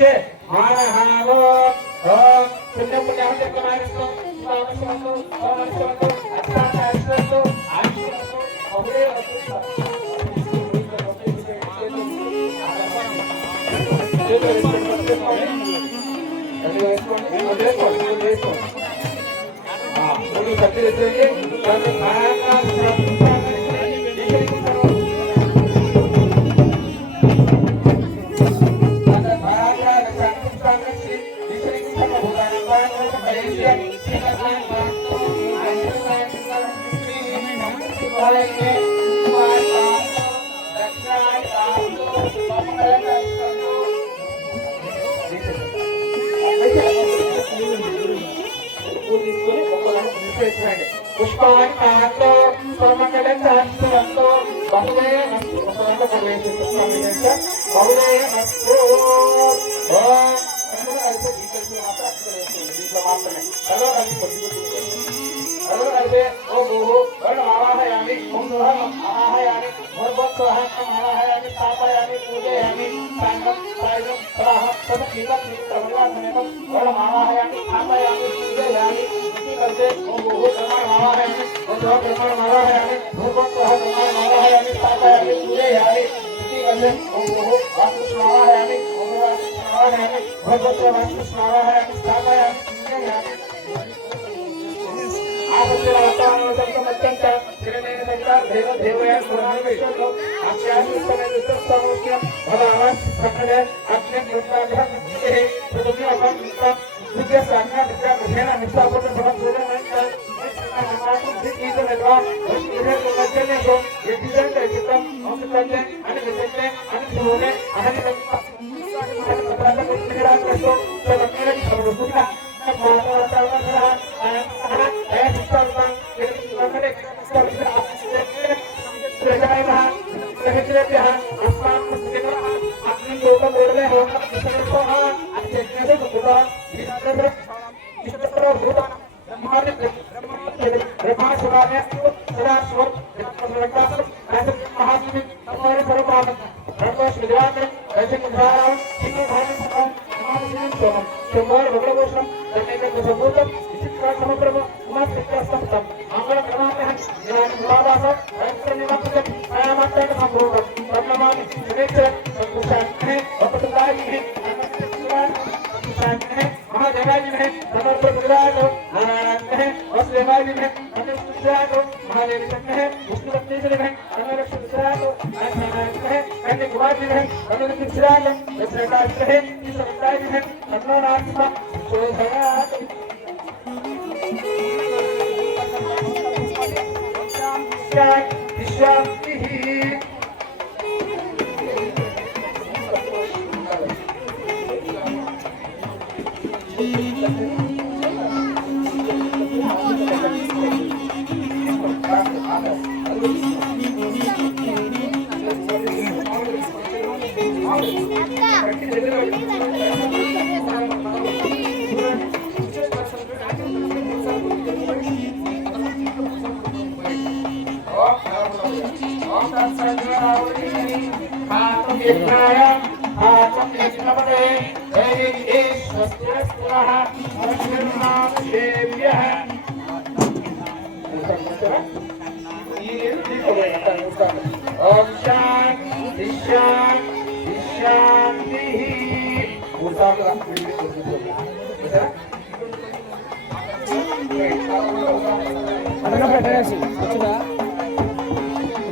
मध्ये मानहालो पुण्य पुण्यामध्ये कमारिस्तो स्वागतो स्वागतो अच्छा अच्छा आशीर्वाद अवरे पुष्पाणि कांतो सर्वमंगले शांति रंतो बहुले नस्तु पुष्पाणि प्रवेशित पुष्पाणि बहुले नस्तु ओम अंदर ऐसे भीतर से मात्रा करें भीतर मात्रा में हेलो ऐसे ओ बहु और आवाहयामि ओम नमः आवाहयामि और बहुत आवाहयामि स्थापयामि पूजयामि संगम सायं प्राह सब निकट प्रवला समेत और आवाहयामि स्थापयामि पूजयामि करते ओम बहु धर्म आवाहयामि और धर्म आवाहयामि बहुत धर्म आवाहयामि स्थापयामि पूजयामि करते ओम बहु वास्तु आवाहयामि ओम वास्तु आवाहयामि बहुत वास्तु आवाहयामि स्थापयामि पूजयामि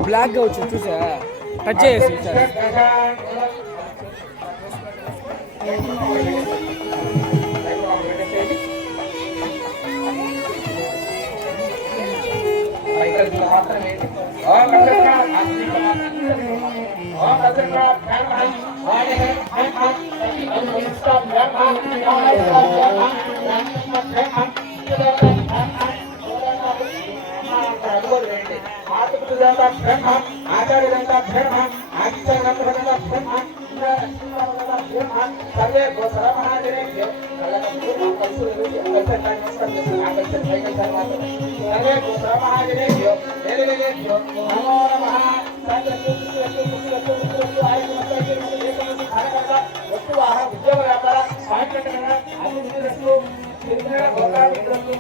బ్లాక్ గా వచ్చి చూసా కట్ చేసి वस्तु శ్రీరస్తు ఇంద్ర గోదావృత్రస్తు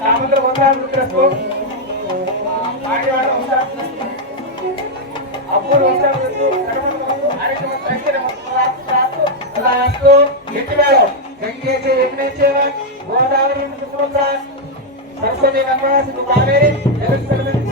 సామంత గోదావృత్రస్తు పాడివాడ వంశావృత్రస్తు అపూర్వ వంశావృత్రస్తు ఆరోగ్యం ఐశ్వర్యం అలాంటూ ఇంటి మేడం గంగేచే యమునేచేవ గోదావరి సుపుత్ర సరస్వతి గంగా సింధు కావేరి జగత్సర్వతి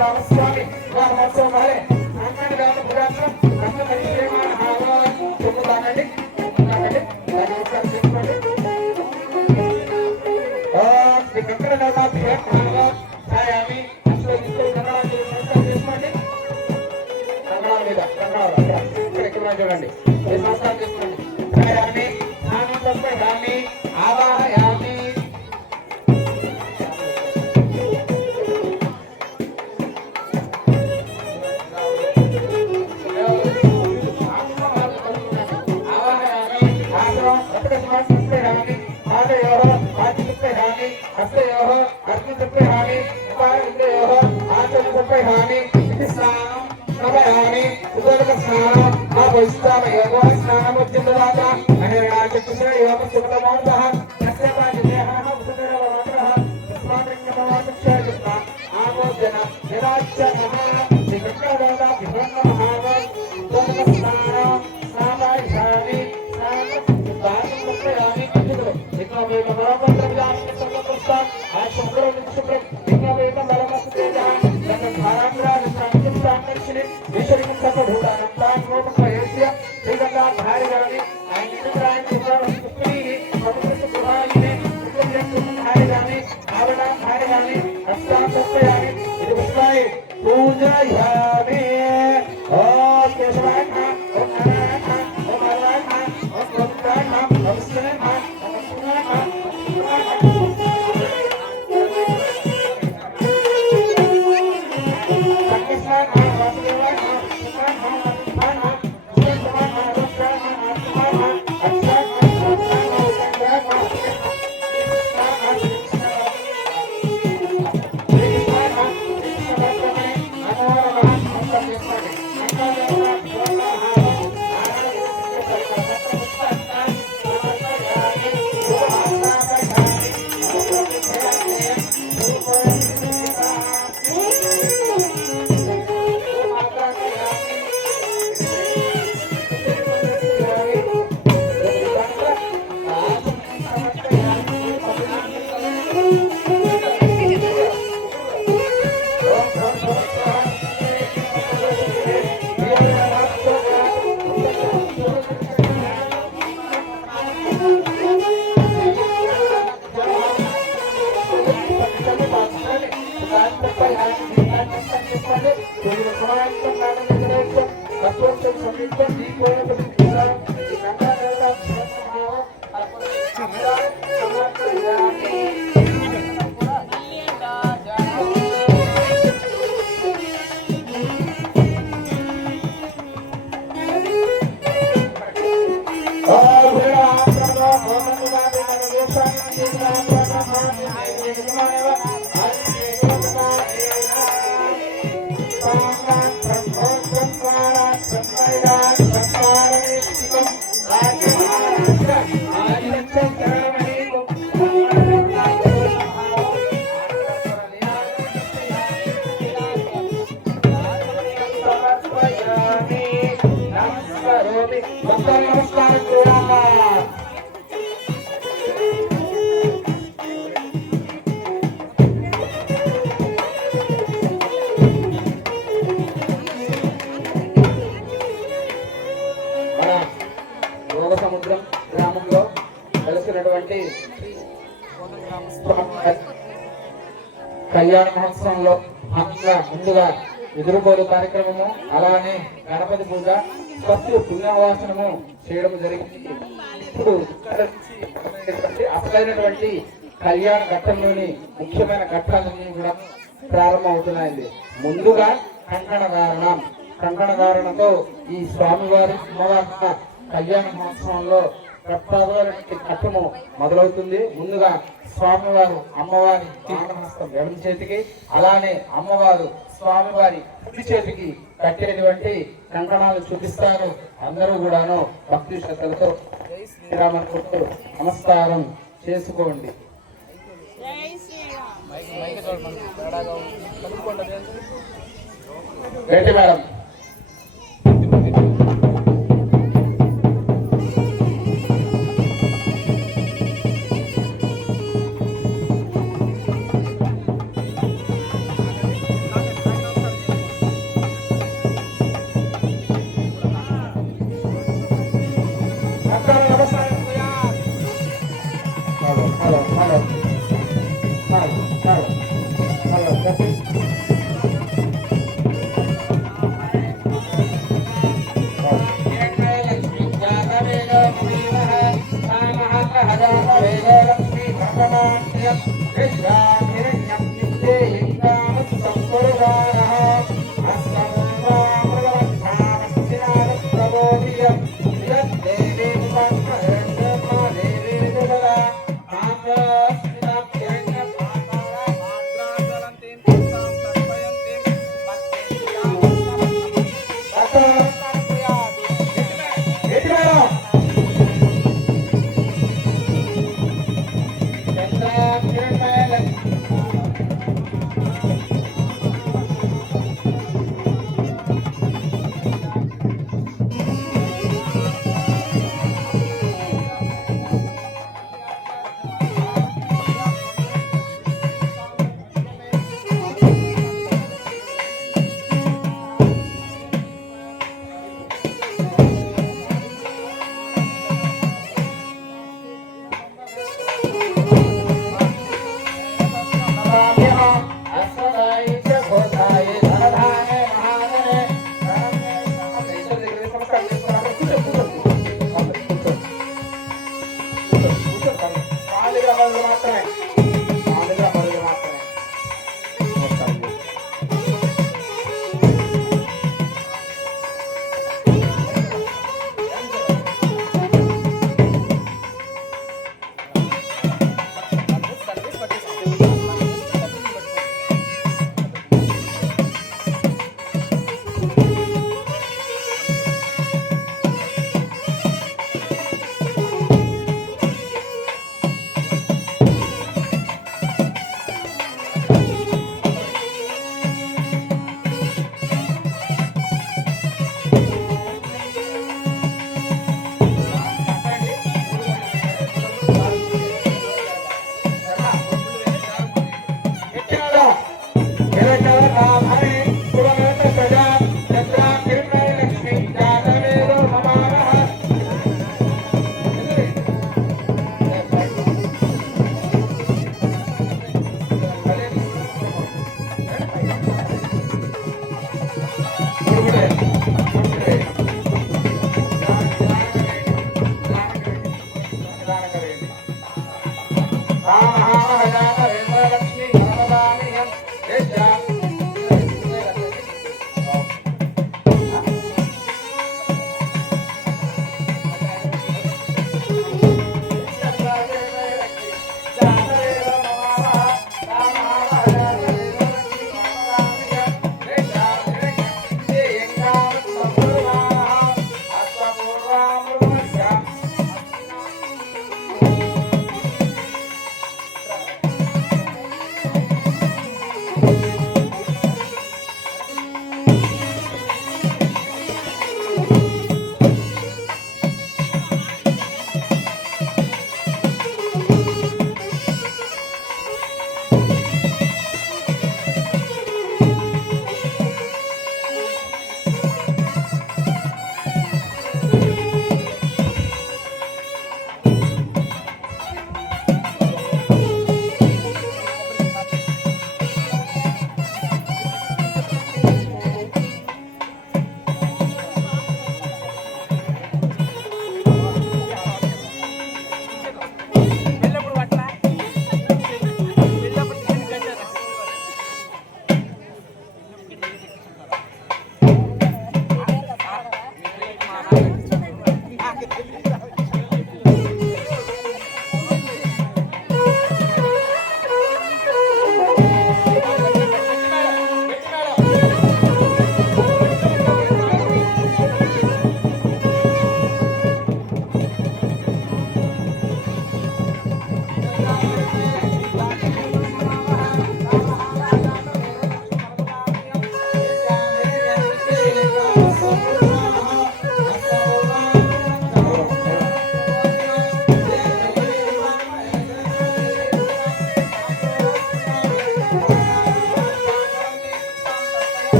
రామస్వామి మహోత్సవం వారే అన్నటి గ్రామ పురాణం అన్న పరిశ్రమ ఆవాహన చెప్పుతానండి శ్రీ కంకణ నవరాత్రి ఛాయామి అసలు ఇంట్లో నవరాత్రి చేసుకోండి కంకణాల మీద కంకణాలు చూడండి నమస్కారం చేసుకోండి ఛాయామి హామి ఆవాహయామి కళ్యాణ మహోత్సవంలో భాగంగా ముందుగా ఎదురుకోలు కార్యక్రమము, అలానే గణపతి పూజ, స్వస్తి పుణ్యవాసనము చేయడం జరిగింది. ఇప్పుడు ఇక్కడ నుంచి మొదలైనటువంటి అసలైనటువంటి కళ్యాణ ఘట్టంలోని ముఖ్యమైన ఘట్టాలన్నీ కూడా ప్రారంభమవుతున్నాయండి. ముందుగా కంకణధారణతో ఈ స్వామివారి అమ్మవారి కళ్యాణ మహోత్సవంలో ప్రప్రథమైనటువంటి ఘట్టము మొదలవుతుంది. ముందుగా స్వామివారు అమ్మవారి హస్తం ఎడమ చేతికి, అలానే అమ్మవారు స్వామివారి కుడి చేతికి కట్టేటువంటి కంకణాలు చూపిస్తారు. అందరూ కూడాను భక్తి శ్రద్ధలతో జై శ్రీరామ అనుకుంటూ నమస్కారం చేసుకోండి. రెడ్డి మేడం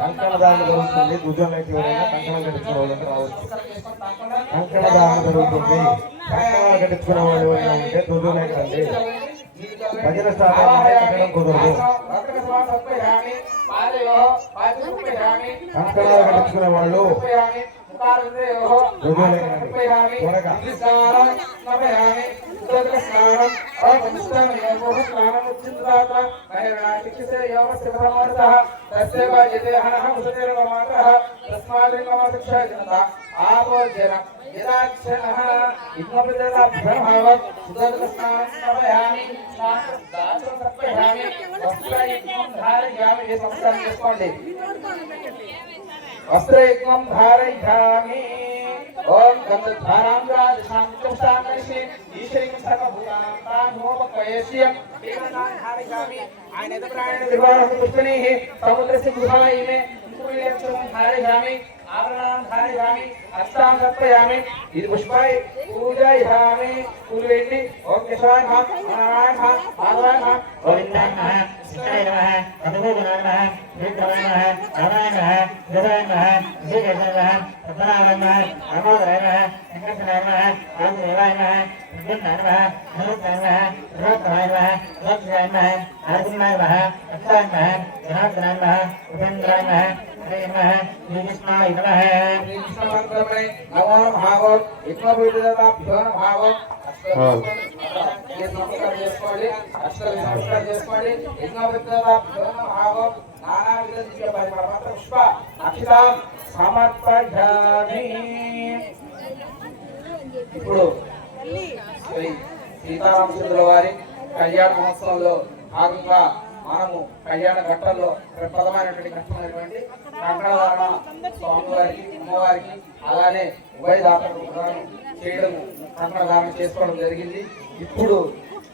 కంకణదానం జరుగుతుంది. దుర్జనులకి ఎవరైనా కంకణాలు కట్టించుకునే వాళ్ళకి రావచ్చు. కంకణదానం జరుగుతుంది. కంకణాలు కట్టించుకునే వాళ్ళు ఎవరైనా ఉంటే దుర్జనులకి రండి. భజన స్టార్ట్ అయితే కట్టడం కుదరదు. కంకణాలు కట్టించుకునే వాళ్ళు వస్త్రయుగ్మం ధారయామి. ఓం గంధధారాంధ్రాదిశాంతిష్టాంగరిషే ఈశ్వరీం సర్వభూతానాం తానోపక్వయేష్యం ఏకదాన్ ధారయామి. ఆయన ఎదురాయణ నిర్వాహం పుష్కణీః సముద్రస్య గుహాయిమే కుంకుమేక్షం ధారయామి. ఆభరణాన్ ధారయామి. అష్టాం సమర్పయామి. ఇది పుష్పాయ పూజయామి. పూజయండి. ఓం కేశవాయ నమః, నారాయణ నమః, మాధవాయ నమః, గోవిందాయ నమః, కృష్ణాయ నమః, మధుసూదనాయ నమః, శ్రీధరాయ నమః, నారాయణ నమః, జయాయ నమః, శ్రీకేశవాయ నమః, పద్మనాభాయ నమః, ఆమోదాయ నమః, వెంకటేశ్వరాయ నమః, రామదేవాయ నమః, విష్ణునాయ నమః, నమోదాయ నమః, త్రిలోకనాయ నమః, లోకనాయ నమః, నరసింహాయ నమః, అక్షాయ నమః, జనార్దనాయ నమః, ఉపేంద్రాయ నమః, హరే నమః, శ్రీకృష్ణాయ నమః. శ్రీకృష్ణమంత్రమై నమో నమః. యజ్ఞపీఠదాభ్యో నమః. నమస్కారం చేసుకోండి. నమస్కారం చేసుకోండి. యజ్ఞపీఠదాభ్యో నమః. నానావిధ దివ్య పరిమళ పుష్ప అక్షితాం సమర్పయామి. ఇప్పుడు శ్రీ సీతారామచంద్రుల వారి కళ్యాణ మహోత్సవంలో భాగంగా మనము కళ్యాణ ఘట్టంలో ప్రథమైనటువంటి ఘట్టమైనటువంటి కంకణధారణ స్వామివారికి, అమ్మవారికి, అలానే ఉభయదాతలకు ప్రదానం చేయడం, కంకణధారణ చేసుకోవడం జరిగింది. ఇప్పుడు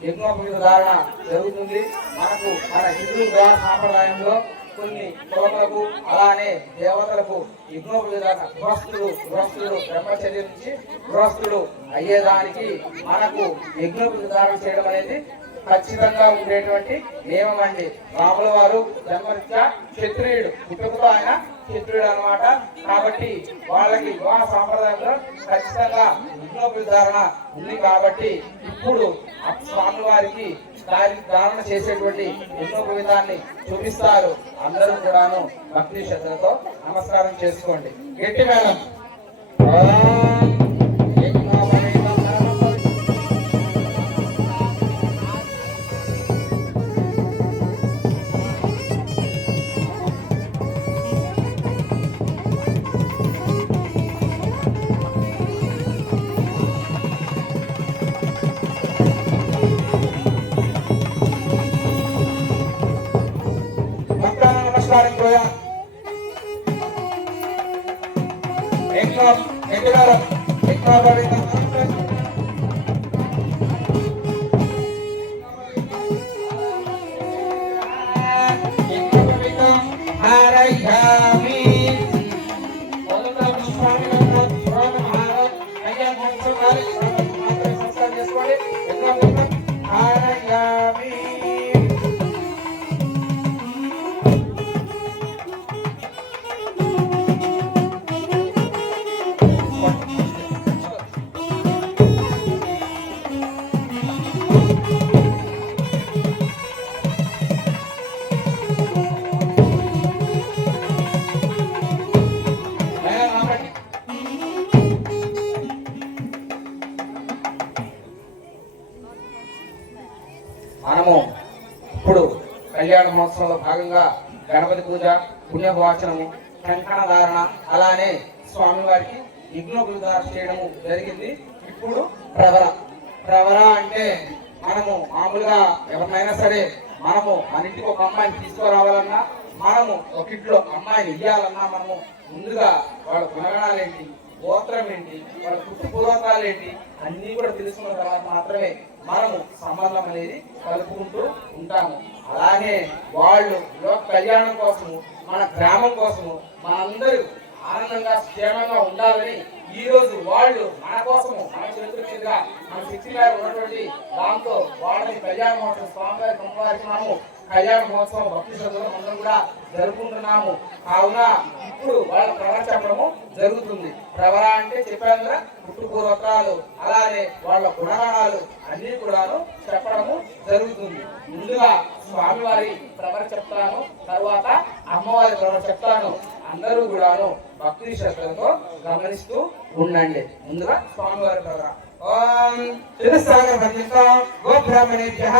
యజ్ఞోపవీత ధారణ జరుగుతుంది. మనకు మన హిందూ వివాహ సాంప్రదాయంలో కొన్ని కులములకు అలానే దేవతలకు యజ్ఞోపవీత గృహస్థులు బ్రహ్మచర్య నుంచి గృహస్థులు అయ్యేదానికి మనకు యజ్ఞోపవీత ధారణ చేయడం అనేది ఖచ్చితంగా ఉండేటువంటి నియమం అండి. రాముల వారు జన్మరీత్యా క్షత్రియుడు, పుట్టుకతో ఆయన క్షత్రియుడు అన్నమాట. కాబట్టి వాళ్ళకి వివాహ సాంప్రదాయంలో ఖచ్చితంగా యజ్ఞోపవీత ధారణ ఉంది. కాబట్టి ఇప్పుడు స్వామి వారికి ధారణ చేసేటువంటి యజ్ఞోపవీతాన్ని చూపిస్తారు. అందరూ కూడాను భక్తి శ్రద్ధలతో నమస్కారం చేసుకోండి. గట్టి మేడం. మనము ఇప్పుడు కళ్యాణ మహోత్సవంలో భాగంగా గణపతి పూజ, పుణ్యవాచనము, కంకణ ధారణ, అలానే స్వామివారికి యజ్ఞోపవీత చేయడము జరిగింది. ఇప్పుడు ప్రవర అంటే మనము మామూలుగా ఎవరినైనా సరే మనము మన ఇంటికి ఒక అమ్మాయిని తీసుకురావాలన్నా, మనము ఒక ఇంట్లో అమ్మాయిని ఇయ్యాలన్నా మనము ముందుగా వాళ్ళ గుణగణాలు ఏంటి, గోత్రం ఏంటి, వాళ్ళ పుట్టు పూర్వకాలు ఏంటి అన్నీ కూడా తెలుసుకున్న తర్వాత మాత్రమే మనము సంబంధం అనేది కలుపుకుంటూ ఉంటాము. అలాగే వాళ్ళు కళ్యాణం కోసము, మన గ్రామం కోసము, మనందరూ ఆనందంగా క్షేమంగా ఉండాలని ఈ రోజు వాళ్ళు మన కోసము, మన చేతుల మీద కొద్దిగా మన శక్తి గారు ఉన్నటువంటి దాంతో వాళ్ళని కళ్యాణ మహోత్సవం స్వామివారి అమ్మవారికి మనము కళ్యాణ మహోత్సవం భక్తి శ్రద్ధలు మనం కూడా జరుపుకుంటున్నాము. కావున ఇప్పుడు వాళ్ళ ప్రవర చెప్పడము జరుగుతుంది. ప్రవర అంటే చెప్పాను కదా, పుట్టుపూర్వకాలు అలానే వాళ్ళ గుణగణాలు అన్ని కూడాను చెప్పడము జరుగుతుంది. ముందుగా స్వామివారి ప్రవర చెప్తాను, తర్వాత అమ్మవారి ప్రవర చెప్తాను. అందరూ కూడాను భక్తి శ్రద్ధలతో గమనిస్తూ ఉండండి. ముందుగా స్వామివారి ప్రవర. ఓం తిరుసాగర బంధిత గోబ్రాహ్మణేభ్యః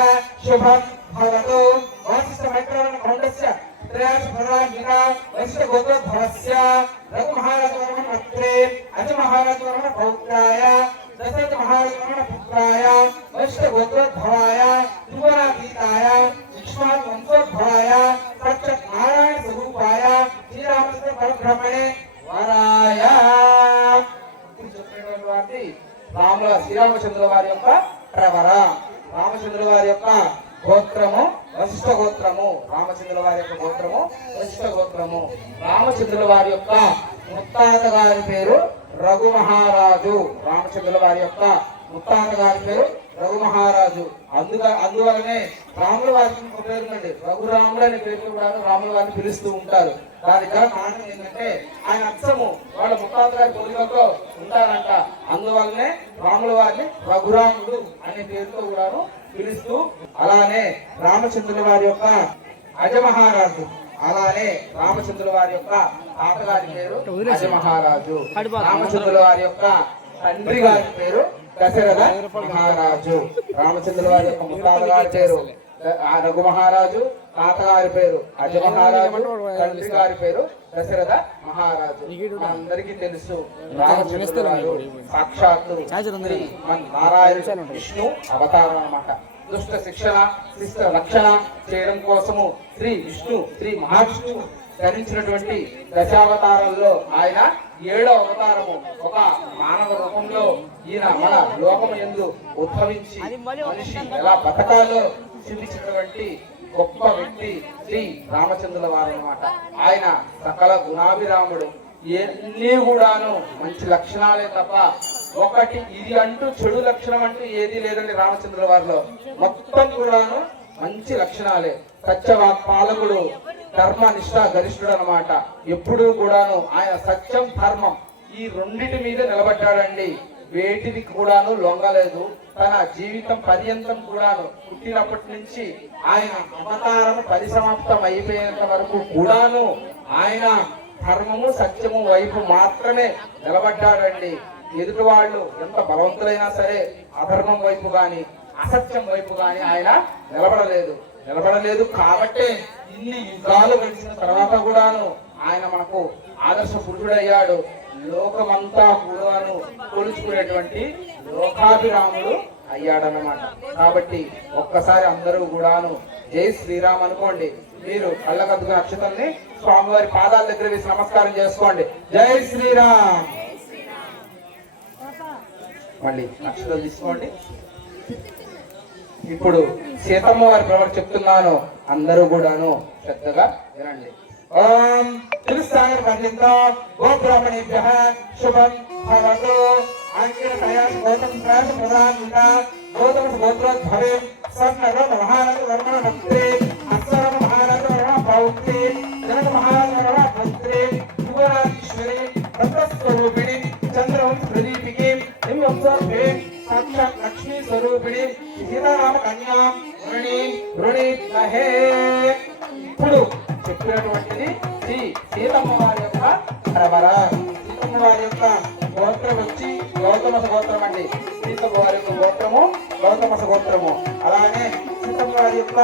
శుభం భవతు. వాసిష్ఠమైత్రేణ ఖండస్య త్రయాశ భరాజిన వైశ్య గోత్రోద్భవస్య రఘు మహారాజ వర్మణ పత్రే అజ మహారాజ వర్మణ పౌత్రాయ దశరథ మహారాజ వర్మణ పుత్రాయ వైశ్య గోత్రోద్భవాయ త్రిపురాతీతాయ ఇక్ష్వాకు వంశోద్భవాయ సాక్షాత్ నారాయణ స్వరూపాయ శ్రీరామచంద్ర పరబ్రహ్మణే వరాయ. శ్రీరామచంద్రుల వారి యొక్క ప్రవర. రామచంద్రుల వారి యొక్క గోత్రము వశిష్ఠ గోత్రము. రామచంద్రుల వారి యొక్క గోత్రము వశిష్ఠ గోత్రము. రామచంద్రుల వారి యొక్క ముత్తాత గారి పేరు రఘు మహారాజు. రామచంద్రుల వారి యొక్క ముత్తాత గారి పేరు రఘు మహారాజు. అందువలనే రాముల వారికి ఒక పేరు ఉందండి, రఘురాముడు అనే పేరుతో కూడా రాముల వారిని పిలుస్తూ ఉంటారు. దానికి గల కారణం ఏంటంటే ఆయన అక్షము వాళ్ళ ముత్తాత గారి పొలిమతో ఉంటారంట. అందువల్లనే రాముల వారిని రఘురాముడు అనే పేరుతో కూడాను పిలుస్తూ. అలానే రామచంద్రుల వారి యొక్క అజమహారాజు. అలానే రామచంద్రుల వారి యొక్క తాతగారి పేరు అజమహారాజు. రామచంద్రుల వారి యొక్క తండ్రి గారి పేరు దశరథ మహారాజు. రామచంద్రుల వారి యొక్క ముత్తాత గారి పేరు రఘు మహారాజు, తాతగారి పేరు అజమహారాజు, తండ్రి గారి పేరు దశరథ మహారాజు. అందరికీ తెలుసు రామచంద్రుల వారు సాక్షాత్తు నారాయణ విష్ణు అవతారం అన్నమాట. దుష్ట శిక్షణ శిష్ట రక్షణ చేయడం కోసము శ్రీ విష్ణు శ్రీ మహావిష్ణువు ధరించినటువంటి దశావతారంలో ఆయన 7వ అవతారము. ఒక మానవ రూపంలో ఈయన మన లోకము యందు ఉద్భవించి మనిషి ఎలా బతకాలో చూపించినటువంటి గొప్ప వ్యక్తి శ్రీ రామచంద్రుల వారు అన్నమాట. ఆయన సకల గుణాభిరాముడు. ఎన్ని కూడాను మంచి లక్షణాలే తప్ప ఒకటి ఇది అంటూ చెడు లక్షణం అంటూ ఏది లేదండి రామచంద్రుల వారిలో. మొత్తం కూడాను మంచి లక్షణాలే. సత్యవాక్పాలకుడు, ధర్మ నిష్ఠ గరిష్ఠుడు అన్నమాట. ఎప్పుడూ కూడాను ఆయన సత్యం ధర్మం ఈ రెండిటి మీద నిలబడ్డాడండి. వేటికి కూడాను లొంగలేదు. తన జీవితం పర్యంతం కూడాను పుట్టినప్పటి నుంచి ఆయన అవతారం పరిసమాప్తం అయిపోయేంత వరకు కూడాను ఆయన ధర్మము సత్యము వైపు మాత్రమే నిలబడ్డాడండి. ఎదుటి వాళ్ళు ఎంత బలవంతులైనా సరే అధర్మం వైపు గాని అసత్యం వైపు గాని ఆయన నిలబడలేదు. కాబట్టే ఇన్ని యుగాలు గడిచిన తర్వాత కూడాను ఆయన మనకు ఆదర్శ పురుషుడయ్యాడు. లోకమంతా కూడాను కొలుచుకునేటువంటి లోకాభిరాముడు అయ్యాడన్నమాట. కాబట్టి ఒక్కసారి అందరూ కూడాను జై శ్రీరామ్ అనుకోండి. మీరు కళ్ళకద్దుకు అక్షతల్ని స్వామివారి పాదాల దగ్గర వేసి నమస్కారం చేసుకోండి. జై శ్రీరామ్. మళ్ళీ అక్షతలు తీసుకోండి. ఇప్పుడు సీతమ్మ వారి ప్రవర్ చెప్తున్నాను, అందరూ కూడాను శ్రద్ధగా వినండి. ఓం తిరుసాగర బంధిత గోబ్రాహ్మణేభ్యః శుభం భవతు. ఆంకిరతయా గౌతమ ప్రాస ప్రధానిత గౌతమ గోత్రోద్భవే స్వర్ణరో మహారాజ వర్మణ భక్తే అస్సరమ మహారాజ వర్మణ పౌత్రే జనక మహారాజ వర్మణ పుత్రే యువరాజేశ్వరి రత్నస్వరూపిణి చంద్రవంశ ప్రదీపికి దివ్యంశోర్భే సాక్షాత్ లక్ష్మీ స్వరూపిణి సీతారామ కన్యా వృణి నహే. ఇప్పుడు చెప్పినటువంటిది శ్రీ సీతమ్మ వారి యొక్క ప్రవర. సీతమ్మ వారి యొక్క గోత్రం వచ్చి గౌతమస గోత్రం అండి. సీతమ్మ వారి యొక్క గోత్రము గౌతమస గోత్రము. అలానే సీతమ్మ వారి యొక్క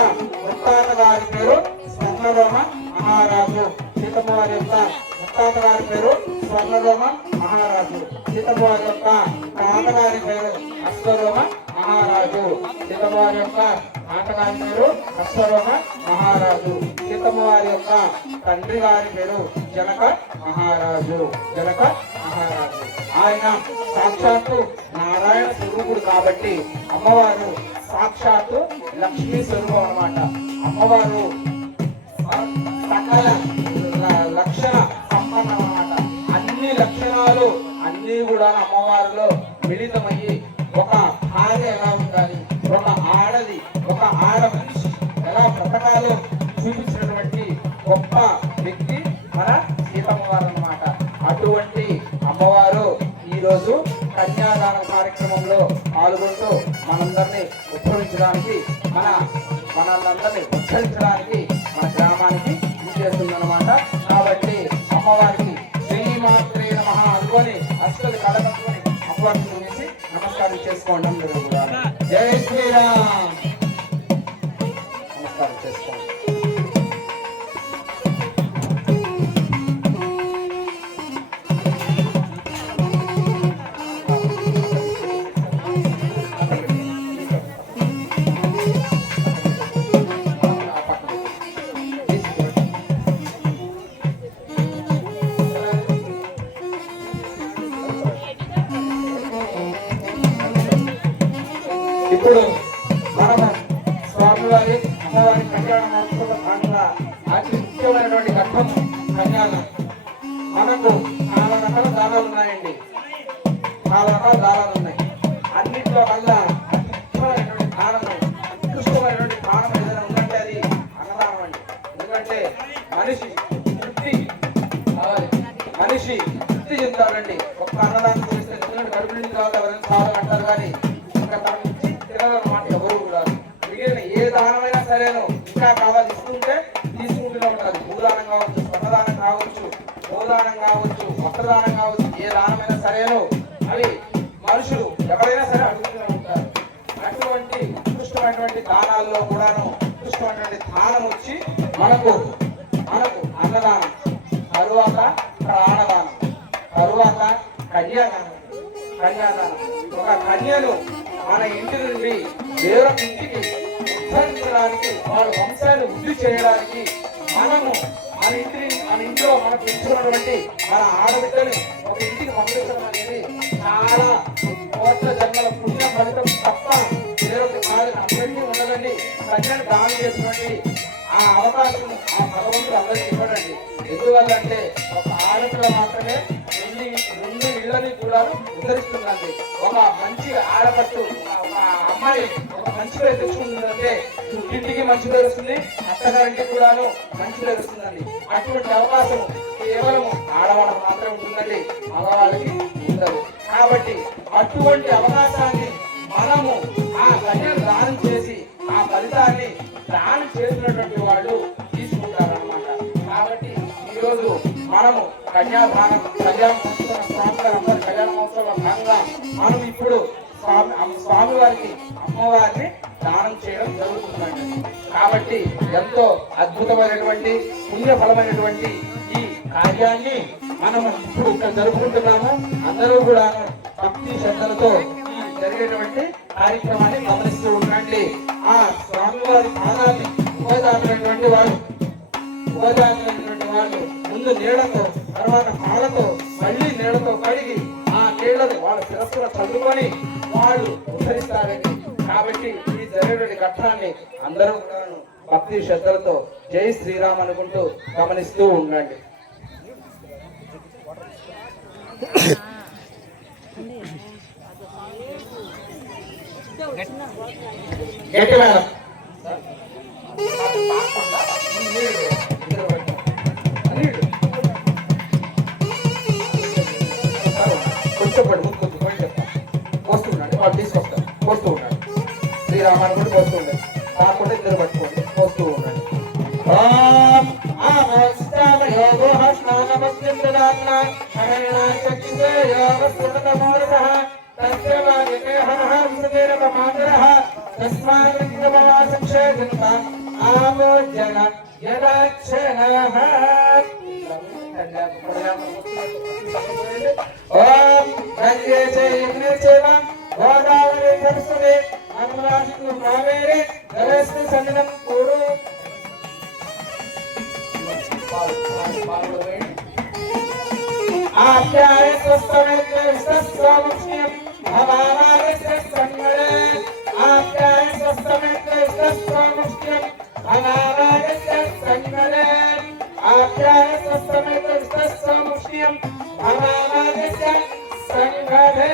ముత్తాత గారి పేరు స్వర్ణలోమ మహారాజు. సీతమ్మ వారి యొక్క ముత్తాత గారి పేరు స్వర్ణలోమ మహారాజు. సీతమ్మ వారి యొక్క తాతగారి పేరు అశ్వలోమ మహారాజు. సీతమ్మ వారి యొక్క తాతగారి పేరు అశ్వలోమ మహారాజు. సీతమ్మ వారి యొక్క తండ్రి గారి పేరు జనక మహారాజు. ఆయన సాక్షాత్తు నారాయణ స్వరూపుడు కాబట్టి అమ్మవారు సాక్షాత్తు లక్ష్మీ స్వరూపం అన్నమాట. అమ్మవారు సకల లక్షణ సంపన్నం అన్నమాట. అన్ని లక్షణాలు అన్ని కూడా అమ్మవారిలో మిళితమయ్యి ఒక కన్యాదాన కార్యక్రమంలో పాల్గొంటూ మనందరినీ ఉద్ధరించడానికి మనందరినీ ఉద్ధరించడానికి మన గ్రామానికి చేస్తుందన్నమాట. కాబట్టి అమ్మవారికి శ్రీమాత్రే నమః అనుకొని అష్టలు కళకట్టుకొని అమ్మవారిని చూసి నమస్కారం చేసుకోండి. అందరూ కూడా జై శ్రీరామ్ నమస్కారం చేసుకోండి. ఇప్పుడు మనము స్వామివారి అమ్మవారి కళ్యాణ మహోత్సవ భాగంగా అతి ముఖ్యమైనటువంటి ఘట్టం కళ్యాణం. మనకు చాలా రకాల దానాలు ఉన్నాయండి, చాలా రకాల దానాలు ఉన్నాయి. అన్నింటిలో కల్లా అతి ముఖ్యమైనటువంటి దానము, ఉత్కృష్టమైనటువంటి దానం ఏదైనా ఉందంటే అది అన్నదానం అండి. ఎందుకంటే మనిషి తృప్తి కావాలి, మనిషి తృప్తి చెందాలండి. ఒక్క అన్నదానం చేస్తే ఎందుకంటే కడుపు నుంచి కావాలి ఎవరైనా చాలా అంటారు, కానీ మాట ఎవరు రాదు. మిగిలిన ఏ దానమైనా సరేను ఇంకా కావాలి ఇస్తుంటే తీసుకుంటూనే ఉంటారు. భూదానం కావచ్చు, స్వదానం కావచ్చు, గోదానం కావచ్చు, వస్త్రదానం కావచ్చు, ఏ దానమైనా సరేను అవి మనుషులు ఎవరైనా సరే అడుగుతూనే ఉంటారు. అటువంటి ఉత్కృష్టమైనటువంటి దానాల్లో కూడాను ఉత్కృష్టమైనటువంటి దానం వచ్చి మనకు అన్నదానం, తరువాత ప్రాణదానం, తరువాత కన్యాదానం. ఒక కన్యను మన ఇంటి నుండి వేరొక ఇంటికి ఉద్ధరించడానికి, వాళ్ళ వంశాన్ని వృద్ధి చేయడానికి మనము మన ఇంట్లో మనకు ఇచ్చినటువంటి మన ఆడబిడ్డని ఒక ఇంటికి పంపించడం అనేది చాలా కోట్ల జన్మల పుణ్య ఫలితం తప్ప వేరొక కాదని అందరికీ ఉండదండి. కన్యను దానం చేసినటువంటి ఆ అవకాశం ఆ భగవంతుడు అందరికీ ఇవ్వడండి. ఎందువల్లంటే ఒక ఆడపిల్ల మాత్రమే రెండు ఇళ్ళని కూడా ఉద్ధరిస్తుందండి. ఒక మంచి ఆడపట్టు ఒక అమ్మాయి ఒక మంచి పేరు తెచ్చుకుంటుందంటే ఇంటికి మంచి పేరు వస్తుంది, అత్తగారింటికి కూడాను మంచి పేరు వస్తుందండి. అటువంటి అవకాశం కేవలం ఆడవాళ్ళకు మాత్రమే ఉంటుందండి, మగవాళ్ళకి ఉండదు. కాబట్టి అటువంటి అవకాశాన్ని మనము ఆ కన్యను దానం చేసి ఆ ఫలితాన్ని దానం చేసినటువంటి వాళ్ళు తీసుకుంటారన్నమాట. కాబట్టి ఈరోజు మనము కళ్యాణ మహోత్సవ భాగంగా మనం ఇప్పుడు స్వామివారికి అమ్మవారిని దానం చేయడం జరుగుతుందండి. కాబట్టి ఎంతో అద్భుతమైనటువంటి పుణ్యఫలమైనటువంటి ఈ కార్యాన్ని మనం ఇప్పుడు ఇక్కడ జరుపుకుంటున్నాము. అందరూ కూడా భక్తి శ్రద్ధలతో జరిగేటువంటి కార్యక్రమాన్ని గమనిస్తూ ఉండండి. ఆ స్వామివారి పాదాన్ని ఉపదామైనటువంటి వాళ్ళు ముందు నీళ్లతో, తర్వాత పాలతో, మళ్ళీ నీళ్లతో కడిగి ఆ నీళ్లను వాళ్ళ శిరస్సులో చదువుకొని వాళ్ళు ఉద్ధరిస్తారండి. కాబట్టి ఈ జరిగినటువంటి ఘట్టాన్ని అందరూ భక్తి శ్రద్ధలతో జై శ్రీరామ్ అనుకుంటూ గమనిస్తూ ఉండండి. గట్టి మేడం కొంచెం పడి ముందు కొంచెం పడి చెప్తాను. పోస్తున్నాడు వాడు తీసుకొస్తాడు, పోస్తూ ఉన్నాడు. శ్రీరామాన్ని కూడా పోస్తూ ఉండండి, కాకుండా ఇద్దరు పట్టుకోండి, పోస్తూ ఉండండి. ఓం గంగేశే యమునేచేవ గోదావరి సరస్వతి నర్మదాస్తు కావేరి జలస్మి సన్నిధం కూడు. ఆప్యాయ స్వస్థమేత్యం భవానాగస్య సంగళే ఆప్యాయ స్వస్థమేత్యం భవానాగస్య సంగళే ఆప్యాయ స్వస్థమేత్యం భవానాగస్య సంగళే.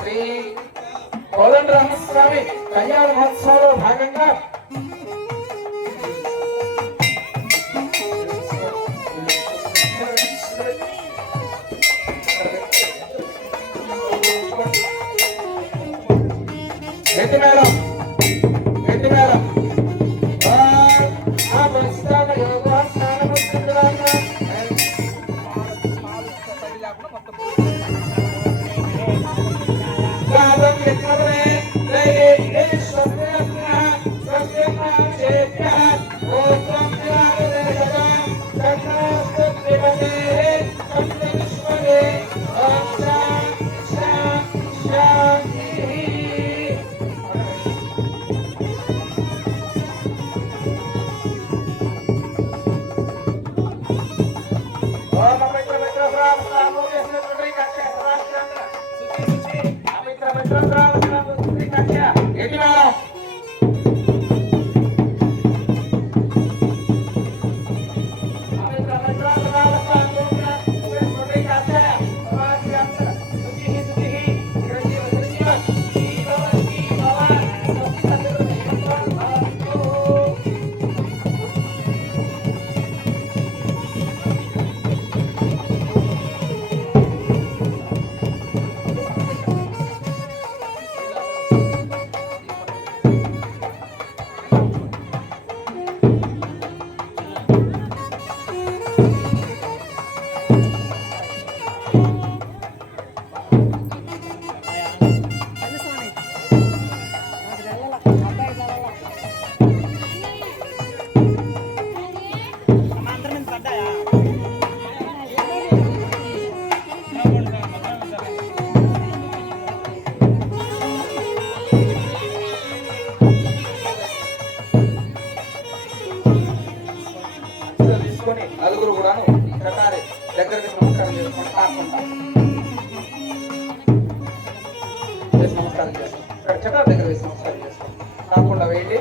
శ్రీ కోదండరామస్వామి కళ్యాణ మహోత్సవంలో భాగంగా గట్టి మేళం గట్టి మేళం అవస్థాన యోగ స్నానముద్రాన గావం యత్నవే లయే స్వస్తిరత్న స్వస్తిర్నామేభ్యః ఓం త్వం సన్నాస్తు దేవతే సంతవిశ్వరే ఓం శాంతి శాంతి ఓం పవిత్ర మిత్రస్రావ సామోగే శ్రీ కక్ష రామచంద్ర సుచి సుచి పవిత్ర మిత్రస్రావ సామోగే శ్రీ కక్ష ఎదినారం నలుగురు కూడాను కట్టాలి దగ్గరికి నమస్కారం చేసుకొని కాకుండా నమస్కారం చేసుకోండి ఇక్కడ చట్టాల దగ్గర వేసి నమస్కారం చేసుకోండి కాకుండా వేయండి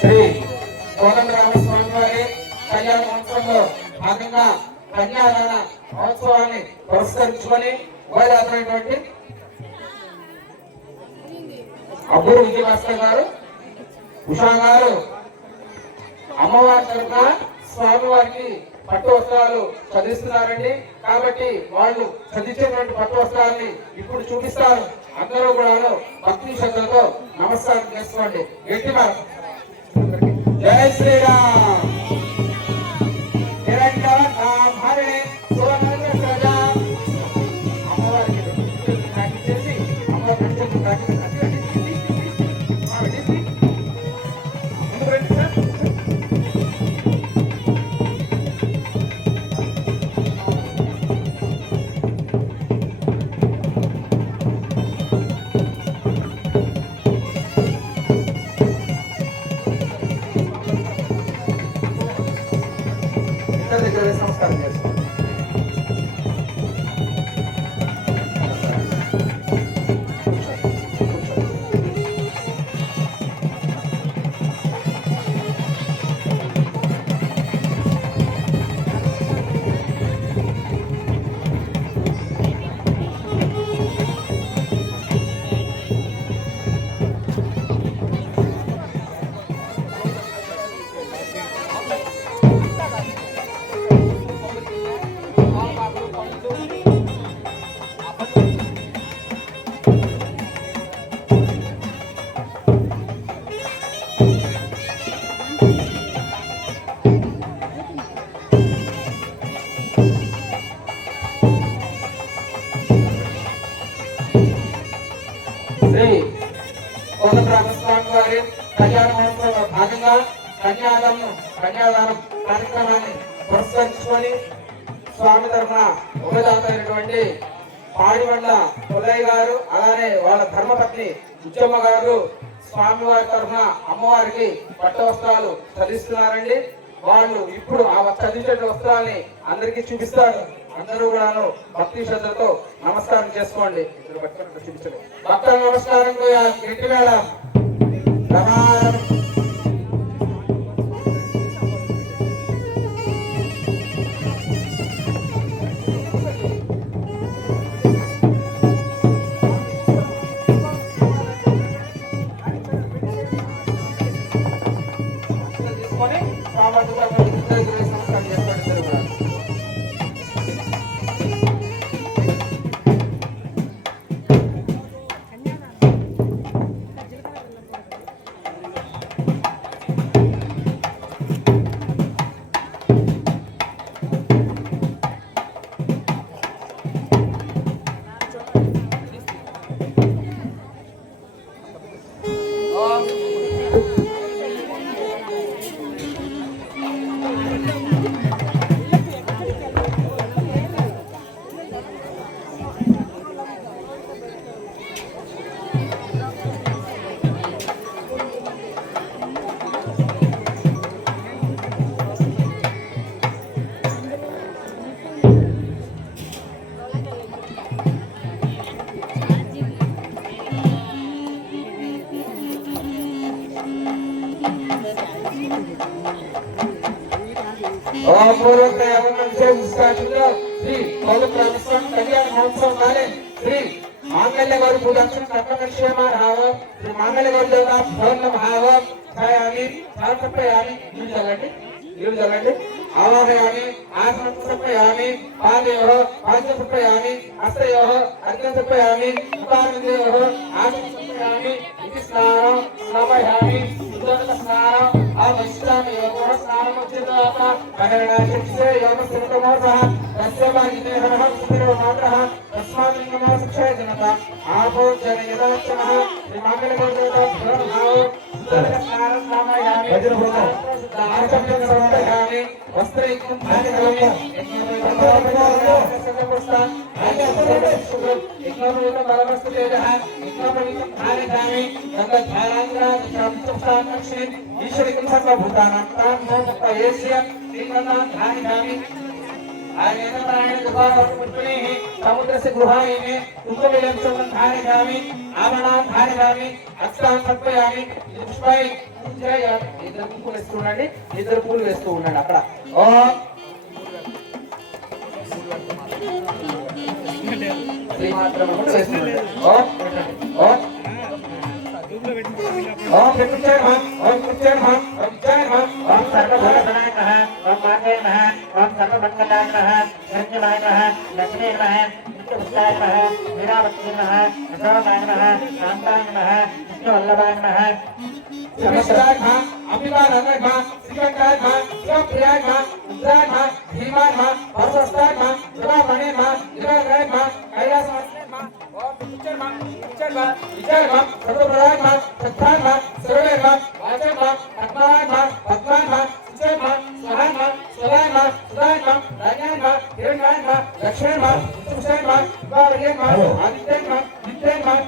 శ్రీ కోదండరామస్వామి వారి కళ్యాణ మహోత్సవంలో భాగంగా కన్యాదాన మహోత్సవాన్ని పురస్కరించుకొని ఉభయదాతమైనటువంటి అబ్బూరు విజయభాస్కర్ గారు ఉషా గారు అమ్మవారి తరఫున స్వామివారికి పట్టు వస్త్రాలు చదివిస్తున్నారండి. కాబట్టి వాళ్ళు చదివించేటువంటి పట్టు వస్త్రాలని ఇప్పుడు చూపిస్తారు. అందరూ కూడా భక్తి శ్రద్ధలతో నమస్కారం చేసుకోండి. గట్టిగా జై శ్రీరామ్. అమ్మవారికి చేసి అమ్మవారి స్వామి వారి కళ్యాణ మహోత్సవంలో భాగంగా కన్యాదానం కార్యక్రమాన్ని పురస్కరించుకొని స్వామి తరఫున ఉపదాతైనటువంటి పాడివండ్ల పుల్లయ్య గారు అలానే వాళ్ళ ధర్మపత్ని ఉచ్చమ్మ గారు స్వామి వారి తరఫున అమ్మవారికి పట్టు వస్త్రాలు చదివిస్తున్నారండి. వాళ్ళు ఇప్పుడు ఆ చదివించే వస్త్రాలని అందరికీ చూపిస్తారు. అందరూ కూడాను భక్తి శ్రద్ధతో నమస్కారం చేసుకోండి. చూపించండి భక్తుల నమస్కారం గట్టి మేడం. తీసుకొని సామాజిక నమస్కారం చేసుకోండి. శ్రీ పౌర కళ్యాణ మహోత్సవం వాले श्री मांगल्य गौरी पूजन कर्म भाव श्री मांगल्य गौरी देवता भवन भाव छायामी सार्थप्रयामी नीड़ जलंडी आवाहयामी आसनप्रयामी पादयोः पांचप्रयामी हस्तयोः अर्घ्यप्रयामी उपानयोः आसनप्रयामी इति स्नानं समयामी उदक स्नानं अवश्यामि योगः स्नानं उच्यते महेणाचित्ते योग सुतमोसः तस्य भागिने हरः सुतिरो मात्रः तस्मात् लिङ्गमः शिक्षाय जनता आपो जनयदाचनः श्रीमाङ्गल्यगौरदेवता भवनभाव उदक स्नानं समयामी आचम्यं समर्पयामि वस्त्रैकं धारयामि ईश्वरिकं सर्वभूतानां समुद्रस्य गृहायिने कुङ्कुमविलंसं धारयामि आवरणां धारयामि अक्षतां समर्पयामि पुष्पै पूजयामि इద్దరు పూలు వేస్తూ ఉండండి ఇద్దరు పూలు వేస్తూ ఉండండి అక్కడ ఓం శ్రీమాత్రము వేస్తూ ఉండండి ఓం ఓం ओम विष्णुजय नमः ओम विष्णुजय नमः ओम जय नमः ओम सर्वभूतनाय नमः ओम माते नमः ओम सर्वमंगलाय नमः संजनाय नमः लक्ष्मी नमः नित्यपुष्टाय नमः वीरावती नमः यशोदाय नमः शांताय नमः विष्णुवल्लभाय नमः नमस्कार नमः अभिमानाय नमः श्रीकंठाय नमः शिवप्रियाय नमः रुद्राय नमः भीमाय नमः परशस्ताय नमः सुरामणे नमः दिवाकराय नमः कैलासवासाय नमः ओम विष्णुजय नमः विष्णुजय नमः विजय नमः सर्वप्रदाय नमः सत्ताय नमः सर्वे नमः वाचे नमः पद्माय नमः पद्माय नमः सुजय नमः स्वाहाय नमः स्वराय नमः सुदाय नमः राजाय नमः हिरण्याय नमः लक्ष्मी नमः विष्णुसाय नमः विवाहर्ये नमः आदित्याय नमः नित्याय नमः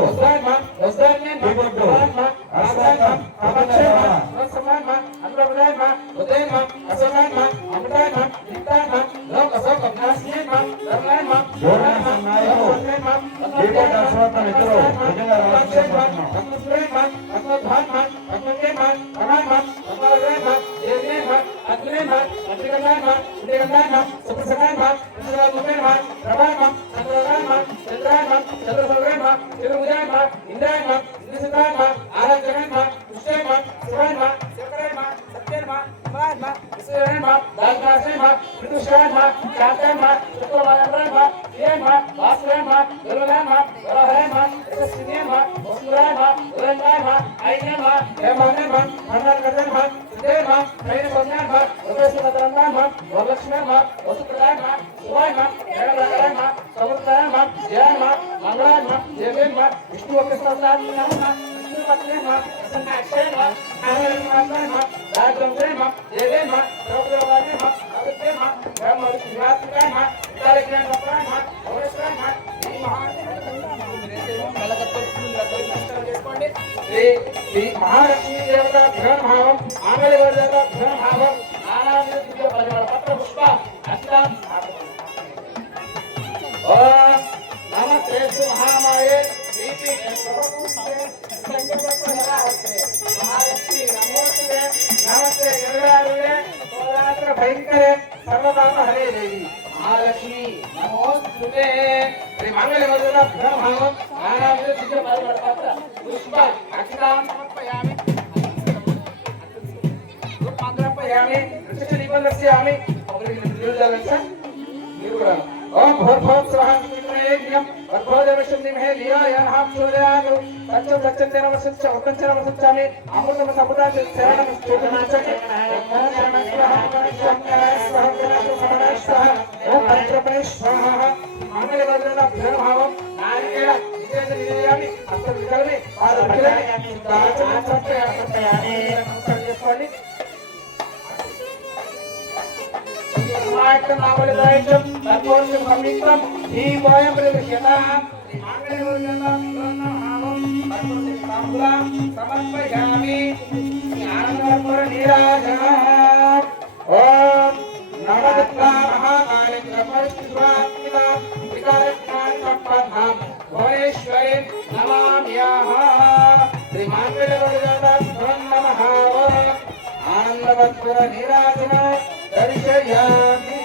वसुदाय नमः वसुदाय नमः भवाय नमः आसाय नमः अक्षय नमः वत्समाय नमः अनुप्रदाय नमः उदय नमः असमाय नमः अमृताय नमः नित्याय नमः लोक अशोक अविनाशिये नमः धर्माय नमः जोराय नमः देखो दर्शनार्थ मित्रों निजंगा रामचंद्र नमः अग्निश्रेय नमः अग्निधान नमः अग्निजय नमः प्रणाम नमः अग्निजय नमः देवने नमः अग्नि नमः अग्निगंधाय नमः उदयगंधाय नमः सुप्रसन्नाय नमः प्रसन्नलोके नमः प्रभाय नमः चंद्राय नमः चंद्राय नमः चंद्रसौराय नमः चंद्रभुजाय नमः इंद्राय नमः इंद्रसिद्धाय नमः आराध्यनाय नमः पुष्टाय नमः शिवाय नमः शिवकराय नमः सत्याय नमः हिमाय नमः विश्वाय नमः दासदासाय नमः विदुषाय नमः शांताय नमः शुक्लवायाय नमः प्रियाय नमः वासुदेवाय नमः दुर्लभाय नमः वराहाय नमः यशस्विनाय नमः वसुंधराय नमः दुरंगाय नमः आयनाय नमः हेमानाय नमः मन्दारकराय नमः सुदेवाय नमः त्रैलोक्याय नमः उदयसुतरंगाय नमः वरलक्ष्म्याय नमः वसुप्रदाय नमः शिवाय नमः जगदाय नमः समुद्राय नमः जयाय नमः मंगलाय नमः देवाय नमः विष्णुवक्षस्थाय नमः పత్ని సంతాక్షే రాజ్యంసే దేవే ద్రౌపది అవిద్య శ్రీ మహాలక్ష్మీ దేవత ధ్యానభావం ఆంగళ దేవత ధ్యానభావం నానావిధ పరిమళ పత్ర పుష్ప అష్టాం ఓం నమస్తే మహామాయే శ్రీ మహాలక్ష్మి నమోస్తుతే నమస్తే గరుడారుడే సోదాత్ర భయంకరే సర్వపాప హరే దేవి మహాలక్ష్మి నమోస్తుతే శ్రీ మంగళ దేవత ధ్యానభావం నానావిధ పరిమళ పత్ర పుష్ప అక్షతాం సమర్పయామి సమర్పయామి ఋషిదీపం దర్శయామి ओम भूर्भुवः स्वः विष्णुयज्ञं भूर्भुवः दिमहे धियायाः सूर्यागो तच्च तच्च नमस्ते वक्च नमस्ते अमृतम समुदा शरणं स्तुतनाचके ओम शरणस्वः स्वः ओम पंचप्रेष्वः मंगलवदना भीरभावं नारिकेल विजययामि अस्तविकलमे पादविकलमे दाचनाचक्यानि नमस्कार చేసుకోండి मायकं नावलदायचं तत्त्वं समितं ही वयं प्रविशता मांगल्यवर्णनं ब्रह्महावं तत्त्वं ताम्बूलं समर्पयामि ज्ञानकर्पूर नीराजनम् ओम नमः महाकालिका परिस्थितिवात्मिका विकारज्ञानसम्पन्नां भुवनेश्वरी नमाम्याः श्री मांगल्यवर्णनं ब्रह्महावं आनन्दकर्पूर नीराजनम् दर्शयामि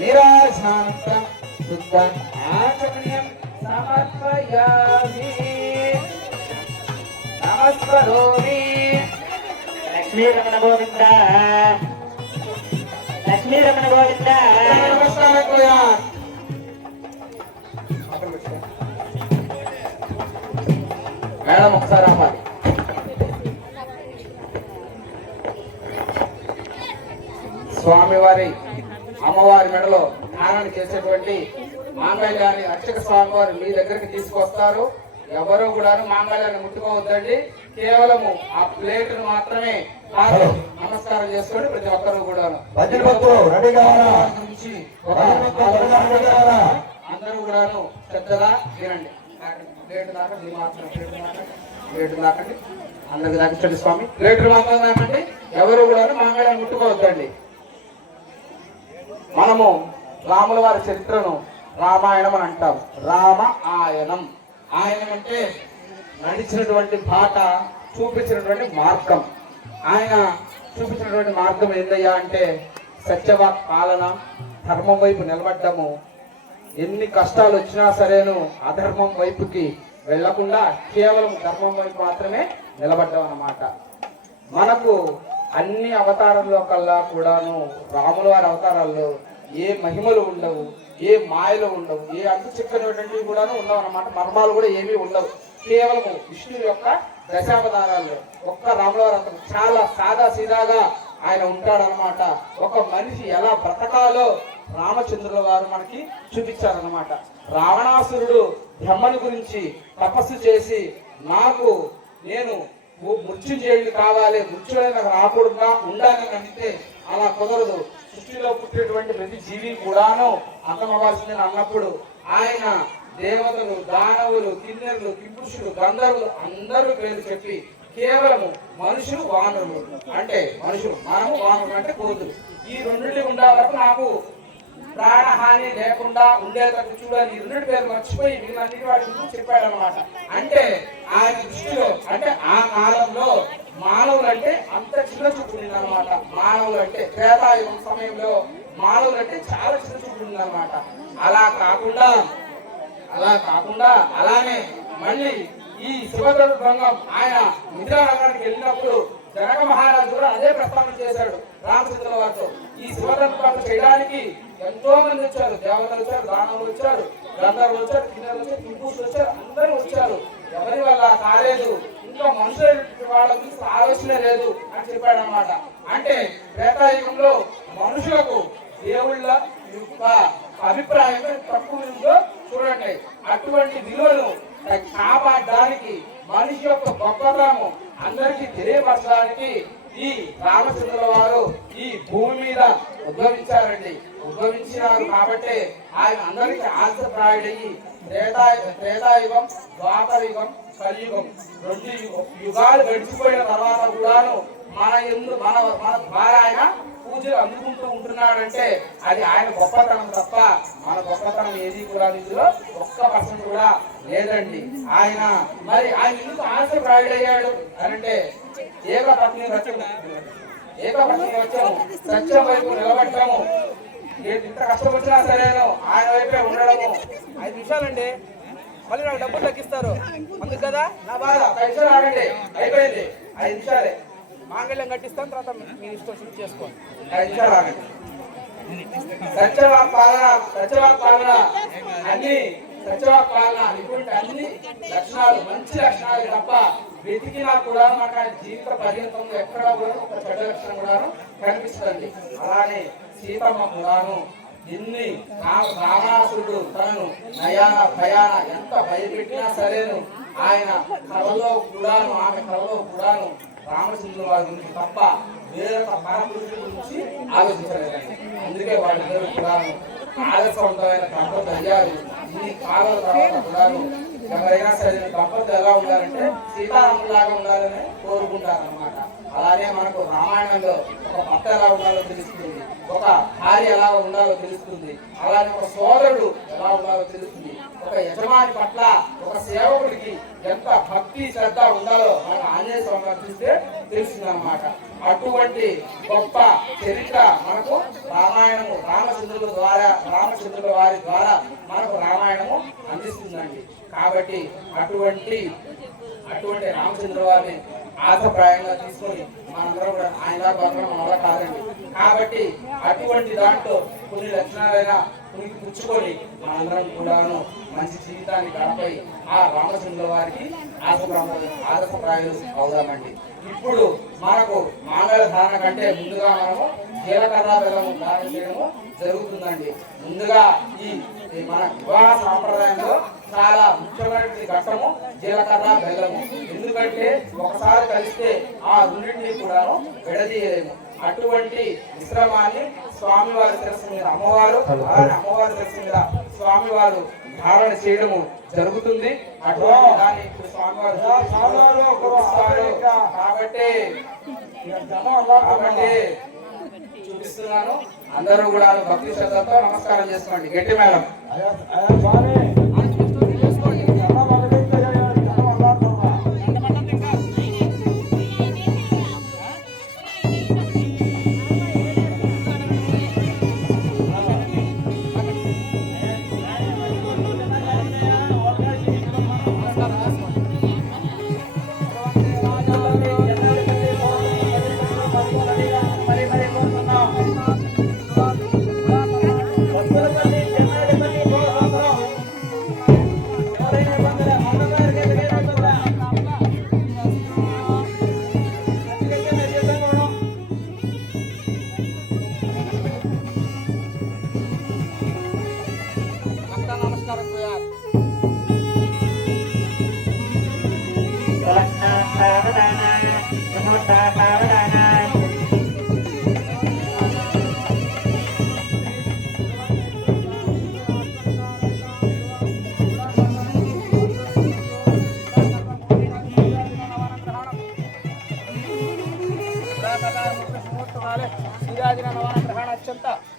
निराशान्तं शुद्धं आचमनीयं समर्पयामि नमस्करोमि लक्ष्मी रमण गोविंद नमस्कार कोया मैडम ఒకసారి ఆపాలి స్వామివారి అమ్మవారి మెడలో స్నానం చేసేటువంటి మాంగళ్యాన్ని అర్చక స్వామివారు మీ దగ్గరికి తీసుకొస్తారు. ఎవరు కూడా మాంగళ్యాన్ని ముట్టుకోవద్దండి. కేవలము ఆ ప్లేటును మాత్రమే నమస్కారం చేసుకోండి. ప్రతి ఒక్కరు కూడా అందరూ కూడాను శ్రద్ధగా వినండి. ప్లేటు దాకండి మాత్రం ప్లేటు దాకండి. అందరికి దాకించండి స్వామి. ప్లేటు మాత్రం దాకండి. ఎవరు కూడా మాంగళ్యాన్ని ముట్టుకోవద్దండి. మనము రాముల వారి చరిత్రను రామాయణం అని అంటాం. రామ ఆయనం. ఆయనం అంటే నడిచినటువంటి బాట, చూపించినటువంటి మార్గం. ఆయన చూపించినటువంటి మార్గం ఏందయ్యా అంటే సత్యవాక్ పాలన, ధర్మం వైపు నిలబడ్డము. ఎన్ని కష్టాలు వచ్చినా సరేను అధర్మం వైపుకి వెళ్లకుండా కేవలం ధర్మం వైపు మాత్రమే నిలబడ్డాం అన్నమాట. మనకు అన్ని అవతారంలో కల్లా కూడాను రాముల వారి అవతారాల్లో ఏ మహిమలు ఉండవు, ఏ మాయలు ఉండవు, ఏ అంతు చిక్కనటువంటివి కూడాను ఉండవు అన్నమాట. మర్మాలు కూడా ఏమీ ఉండవు. కేవలము విష్ణువు యొక్క దశావతారాల్లో ఒక్క రాముల వారు అంత చాలా సాదా సీదాగా ఆయన ఉంటాడనమాట. ఒక మనిషి ఎలా బ్రతకాలో రామచంద్రుల వారు మనకి చూపించారనమాట. రావణాసురుడు బ్రహ్మను గురించి తపస్సు చేసి నేను మృత్యుంజయుడు కావాలి, మృత్యుడు నాకు రాకుండా ఉండాలని అడిగితే అలా కుదరదు. సృష్టిలో పుట్టినటువంటి ప్రతి జీవి కూడాను అంతమవ్వాల్సిందని అన్నప్పుడు ఆయన దేవతలు, దానవులు, కిన్నెరులు, కింపురుషులు, గంధర్వులు అందరూ పేరు చెప్పి కేవలము మనుషులు, వానరులు అంటే మనుషులు, మనము వానరులు అంటే కోతులు. ఈ రెండింటి ఉండే వరకు నాకు ప్రాణహాని లేకుండా ఉండేటట్టు చూడాలి. ఈ రెండు పేరు మర్చిపోయి వీళ్ళన్నిటి వాటి గురించి చెప్పాడు అనమాట. అంటే ఆయన దృష్టిలో అంటే ఆ కాలంలో మానవులు అంటే అంత చిన్న చూపు అనమాట. మానవులు అంటే త్రేతాయుగం సమయంలో మానవులు అంటే చాలా చిన్న చూపు అనమాట. అలా కాకుండా అలానే మళ్ళీ ఈ శివధను భంగం ఆయన నిద్రానగరానికి వెళ్ళినప్పుడు జనక మహారాజు కూడా అదే ప్రస్తావన చేశాడు రామచంద్రుల వారితో. ఈ శివధను చేయడానికి ఎంతో మంది వచ్చారు. దేవతలు వచ్చారు, దానవులు వచ్చారు, గంధర్వులు వచ్చారు, కిన్నెరులు వచ్చారు, కింపురుషులు వచ్చారు, అందరూ వచ్చారు. ఎవరి వల్ల కాలేదు. ఇంకా మనుషుల వాళ్ళ గురించి ఆలోచన లేదు అని చెప్పాడు అనమాట. అంటే త్రేతాయుగంలో మనుషులకు దేవుళ్ళ యొక్క అభిప్రాయం తక్కువ ఉందో చూడండి. అటువంటి విలువను కాపాడడానికి మనిషి యొక్క గొప్పతనము అందరికీ తెలియపరచడానికి ఈ రామచంద్రుల వారు ఈ భూమి మీద ఉద్భవించారండి. ఉద్భవించినారు కాబట్టి ఆయన అందరికీ ఆదర్శప్రాయుడయ్యి త్రేతాయుగం, ద్వాపరయుగం, కలియుగం 2 యుగాలు గడిచిపోయిన తర్వాత కూడాను మన ద్వారా ఆయన పూజలు అందుకుంటూ ఉంటున్నాడంటే అది ఆయన గొప్పతనం తప్ప మన గొప్పతనం ఏది కూడా ఇందులో 1% కూడా లేదండి. ఆయన ఎందుకు ఆదర్శప్రాయుడయ్యాడు అంటే ఏకపత్ని వచ్చము సత్యం వైపు నిలబెట్టము. ఎంత కష్టం వచ్చినా సరేను ఆయన వైపే ఉండడము. 5 నిమిషాలండి, మళ్ళీ నాకు డబ్బులు తగ్గిస్తారు అందుకు కదా నా బాధ. 5 నిమిషాలు ఆగండి, అయిపోయింది. 5 నిమిషాలే మాంగళ్యం కట్టిస్తాను, తర్వాత మీరు ఇష్టం షూట్ చేసుకోండి. 5 నిమిషాలు ఆగండి. సత్యవాక్ పాలన అన్ని సత్యవాక్ పాలన ఇటువంటి అన్ని లక్షణాలు మంచి లక్షణాలు తప్ప వెతికినా కూడా మాకు ఆయన జీవిత పర్యంతంలో ఎక్కడ కూడా ఒక చెడ్డ లక్షణం కూడా కనిపిస్తుంది. అలానే సీతమ్మ కూడాను ఎన్ని రావణాసురుడు తనను నయాన భయాన ఎంత భయపెట్టినా సరేను ఆయన కళలో కూడాను ఆమె కళలో కూడాను రామచంద్రుల వారి గురించి తప్ప వేరొక పరపురుషుల గురించి ఆలోచించలేదండి. అందుకే వాళ్ళిద్దరు కూడాను ఆదర్శవంతమైన దంపతులు అయ్యారు. ఇన్ని కాలాల తర్వాత కూడాను ఎవరైనా సరే దంపతులు ఎలా ఉండాలంటే సీతారాములాగా ఉండాలని కోరుకుంటారు అన్నమాట. అలానే మనకు రామాయణంలో ఒక భర్త ఎలా ఉండాలో తెలుస్తుంది, ఒక భార్య ఎలా ఉండాలో తెలుస్తుంది, అలానే ఒక సోదరుడు ఎలా ఉండాలో తెలుస్తుంది, ఒక యజమాని పట్ల ఒక సేవకుడికి ఎంత భక్తి శ్రద్ధ ఉండాలో మన ఆంజనేయ స్వామి గారు చూస్తే తెలుస్తుంది అన్నమాట. అటువంటి గొప్ప చరిత్ర మనకు రామాయణము రామచంద్రుల వారి ద్వారా మనకు రామాయణము అందిస్తుందండి. కాబట్టి అటువంటి రామచంద్ర వారిని ఆదర్శప్రాయంగా తీసుకొని మనందరం కూడా ఆయన బతకడం వల్ల కాదండి. కాబట్టి అటువంటి దాంట్లో కొన్ని లక్షణాలైనా పునికి పుచ్చుకొని మనందరం కూడాను మంచి జీవితాన్ని గడపై ఆ రామచంద్ర వారికి ఆదర్శప్రాయాలు అవుదామండి. ఇప్పుడు మనకు మాంగళ్య ధారణ కంటే ముందుగా మనము జీలకర్ర బెల్లము ధారణ చేయడము జరుగుతుందండి. ముందుగా ఈ మన వివాహ సాంప్రదాయంలో చాలా ముఖ్యమైనటువంటి ఘట్టము జీలకర్ర బెల్లము. ఎందుకంటే ఒకసారి కలిస్తే ఆ రెండింటిని కూడాను విడదీయలేము. అటువంటి మిశ్రమాన్ని స్వామివారి శిరస్సు మీద అమ్మవారు శిరస్సు మీద స్వామివారు ధారణ చేయడము జరుగుతుంది. అటువంటి దాన్ని ఇప్పుడు స్వామివారు కాబట్టి చూపిస్తున్నాను. అందరూ కూడా భక్తి శ్రద్ధతో నమస్కారం చేసుకోండి. గట్టి మేడం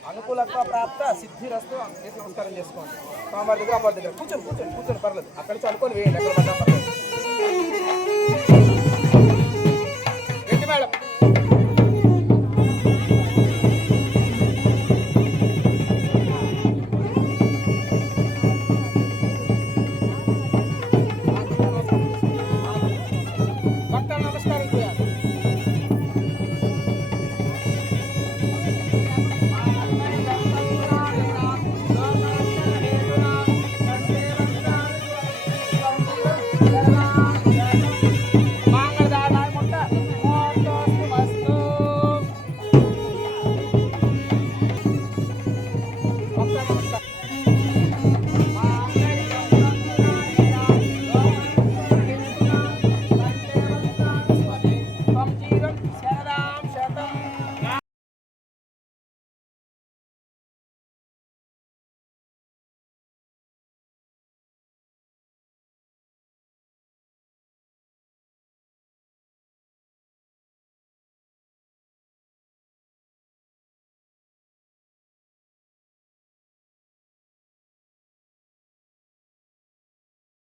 అనుకూలత్వ ప్రాప్త సిద్ధిరస్తు నమస్కారం చేసుకోండి. స్వామివారి దగ్గర కూర్చొని పర్లేదు. అక్కడి నుంచి అనుకొని వేయండి, ఎక్కడ పడ్డా పర్లేదు.